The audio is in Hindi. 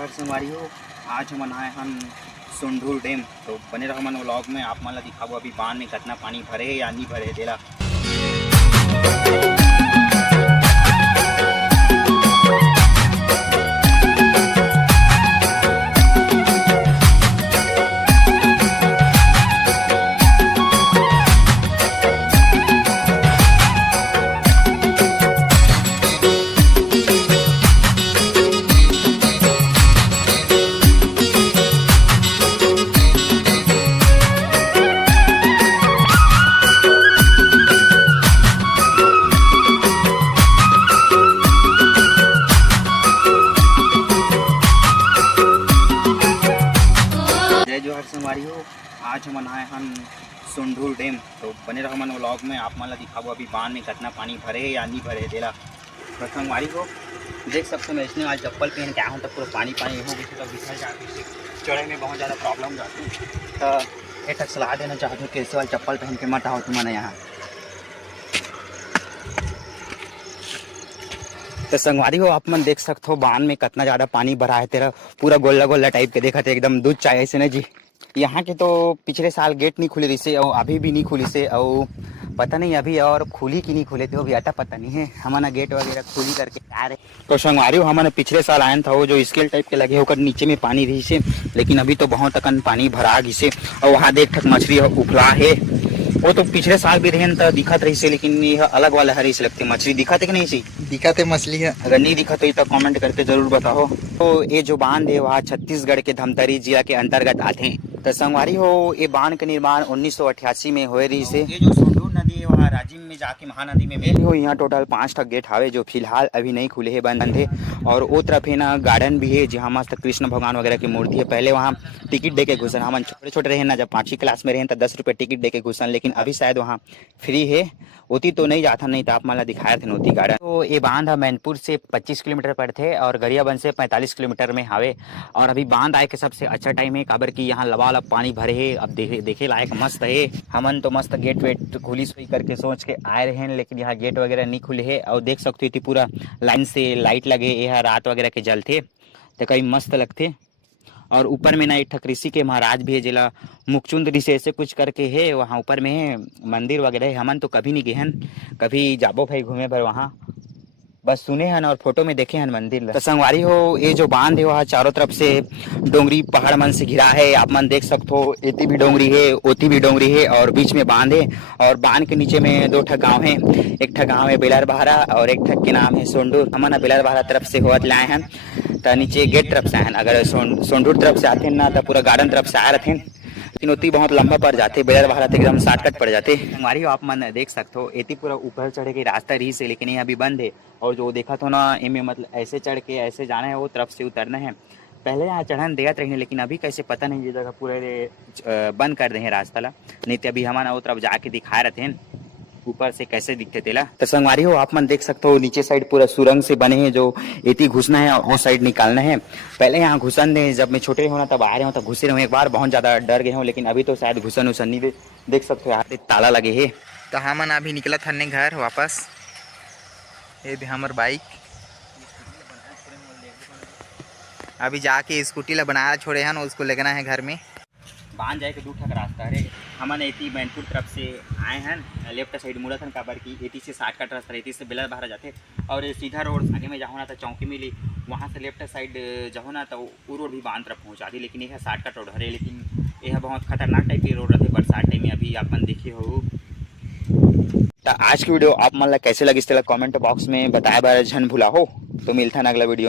जोहार संगवारी हो। आज हम आए हम सोंढूर डैम, तो बने रहो मन व्लॉग में। आप मन ला दिखाबो अभी बांध में कितना पानी भरे है या नहीं भरे तेला। जोहार संगवारी हो। आज हम आए हम सोंढूर डैम, तो बने रहो मन व्लॉग में। आप मन ला दिखाबो अभी बांध में कितना पानी भरे है या नहीं भरे तेला। तो संगवारी हो देख सकते हो, मैं इसने आज चप्पल पहन के आया हूँ, तब पूरा पानी पानी हो गई, तब बिछड़ जाती है, चढ़े में बहुत ज़्यादा प्रॉब्लम जाती है। तो एक सलाह देना चाहती हूँ कि ऐसे वाले चप्पल पहन के मत आओ तुम्हारे यहाँ। तो संगवारी हो आप मन देख सकते हो बांध में कितना ज़्यादा पानी भरा है तेरा, पूरा गोला गोला टाइप के देखा थे, एकदम दूध चाय ऐसे ना जी। यहाँ के तो पिछले साल गेट नहीं खुले रही से और अभी भी नहीं खुली से, और पता नहीं अभी और खुली कि नहीं खुले थे वो भी अटा पता नहीं है। हमारा गेट वगैरह खुली करके आ रहे। तो संगवारी हो हमारे पिछले साल आया था वो जो स्केल टाइप के लगे होकर नीचे में पानी रही से, लेकिन अभी तो बहुत तक पानी भरा गई से। और वहाँ देख ठक मछली उफला है, वो तो पिछले साल भी रहन तो दिखत रही से, लेकिन यह अलग वाला हरी से लगती मछली। दिखत है कि नहीं सी? दिखत है मछली है। अगर नहीं दिखत हो तो कमेंट करके जरूर बताओ। तो ये जो बांध है वह छत्तीसगढ़ के धमतरी जिला के अंतर्गत आते हैं। तो संगवारी हो ये बांध का निर्माण 1988 में हुए रही से। ये जो सोंढूर नदी है वहाँ राजिम में जाके महानदी में मिल हो। यहाँ टोटल 5 ठक गेट हावे जो फिलहाल अभी नहीं खुले है, बंद है। और वो तरफ है ना गार्डन भी है जहाँ मस्त कृष्ण भगवान वगैरह की मूर्ति है। पहले वहाँ टिकट दे के घुसन, हम छोटे छोटे रहे ना, जब 5वीं क्लास में रहे तो 10 रुपये टिकट दे के घुसन, लेकिन अभी शायद वहाँ फ्री है। होती तो नहीं जाता, नहीं तो आप मला दिखाया थे नोती गार्डन। तो ये बांध मैनपुर से 25 किलोमीटर पड़ते और गरियाबंद से 45 किलोमीटर में हावे। और अभी बांध आए के सबसे अच्छा टाइम है, काबर की यहाँ लबालब पानी भरे है। अब देखे लायक मस्त है। हमन तो मस्त गेट वेट खुली सुई करके सोच के आए रहे हैं, लेकिन यहाँ गेट वगैरह नहीं खुले है। और देख सकते हो पूरा लाइन से लाइट लगे, यहाँ रात वगैरह के जलते तो कई मस्त लगते। और ऊपर में ना एक ठक ऋषि के महाराज भी है, जिला मुखचुंद ऋषि ऐसे कुछ करके है, वहाँ ऊपर में है मंदिर वगैरह है। हमन तो कभी नहीं गए हन, कभी जाबो भाई घूमे पर वहाँ बस सुने हन और फोटो में देखे हन मंदिर। तो संगवारी हो ये जो बांध है वहाँ चारों तरफ से डोंगरी पहाड़ मन से घिरा है। आप मन देख सकते हो, एती भी डोंगरी है, ओती भी डोंगरी है, और बीच में बांध है। और बांध के नीचे में 2 ठक गाँव है। एक ठक गाँव है बेलर बहारा और एक ठक के नाम है सोंढूर। हमारा बेलर बहारा तरफ से होत लाए हैं, तो नीचे गेट तरफ से आए। अगर सोंढूर तरफ से आते हैं ना तो पूरा गार्डन तरफ से आ रहे हैं, लेकिन उतनी बहुत लंबा पड़ जाते, बेलर बहारा एकदम शॉर्टकट पड़ जाते। हमारी आप मन देख सकते हो एती पूरा ऊपर चढ़े के रास्ता रही से, लेकिन ये अभी बंद है। और जो देखा तो ना इनमें मतलब ऐसे चढ़ के ऐसे जाना है, वो तरफ से उतरना है। पहले यहाँ चढ़न देत रहे, लेकिन अभी कैसे पता नहीं, ये जगह पूरे बंद कर रहे हैं रास्ता ला। नहीं तो अभी हमारा वो तरफ जाके दिखा रहे थे ऊपर से कैसे दिखते तेला। तो संगवारी हो आप मन देख सकते हो नीचे साइड पूरा सुरंग से बने हैं, जो इति घुसना है और वो साइड निकालना है। पहले यहाँ घुसन दे, जब मैं छोटे होना तब आ रहे हो तब घुसे रहे एक बार, बहुत ज्यादा डर गए हूँ, लेकिन अभी तो शायद घुसन उसन नहीं दे। देख सकते हो यहाँ पे ताला लगे है। तो हमन अभी निकला था घर वापस। ये भी हमार बाइक अभी जाके स्कूटी ला बनाया छोड़े हैं, उसको लगना है घर में। बांध जाए के 2 ठक रास्ता है। हमन एती मैनपुर तरफ से आए हैं, लेफ्ट साइड मुड़ा था, काबर की एती से शॉर्टकट रास्ता रहती से बेलर बाहर जाते। और सीधा रोड आगे में जाओ ना तो चौकी मिली, वहाँ से लेफ्ट साइड जाओ ना तो वो रोड भी बांध तरफ पहुँचा दी। लेकिन यह शॉर्टकट रोड है, लेकिन यह बहुत खतरनाक टाइप की रोड रहती बरसात टाइम में। अभी आप मन देखे हो। तो आज की वीडियो आप मन ला कैसे लगी इसके कमेंट बॉक्स में बताया बार झन भूला हो। तो मिलता है अगला वीडियो में।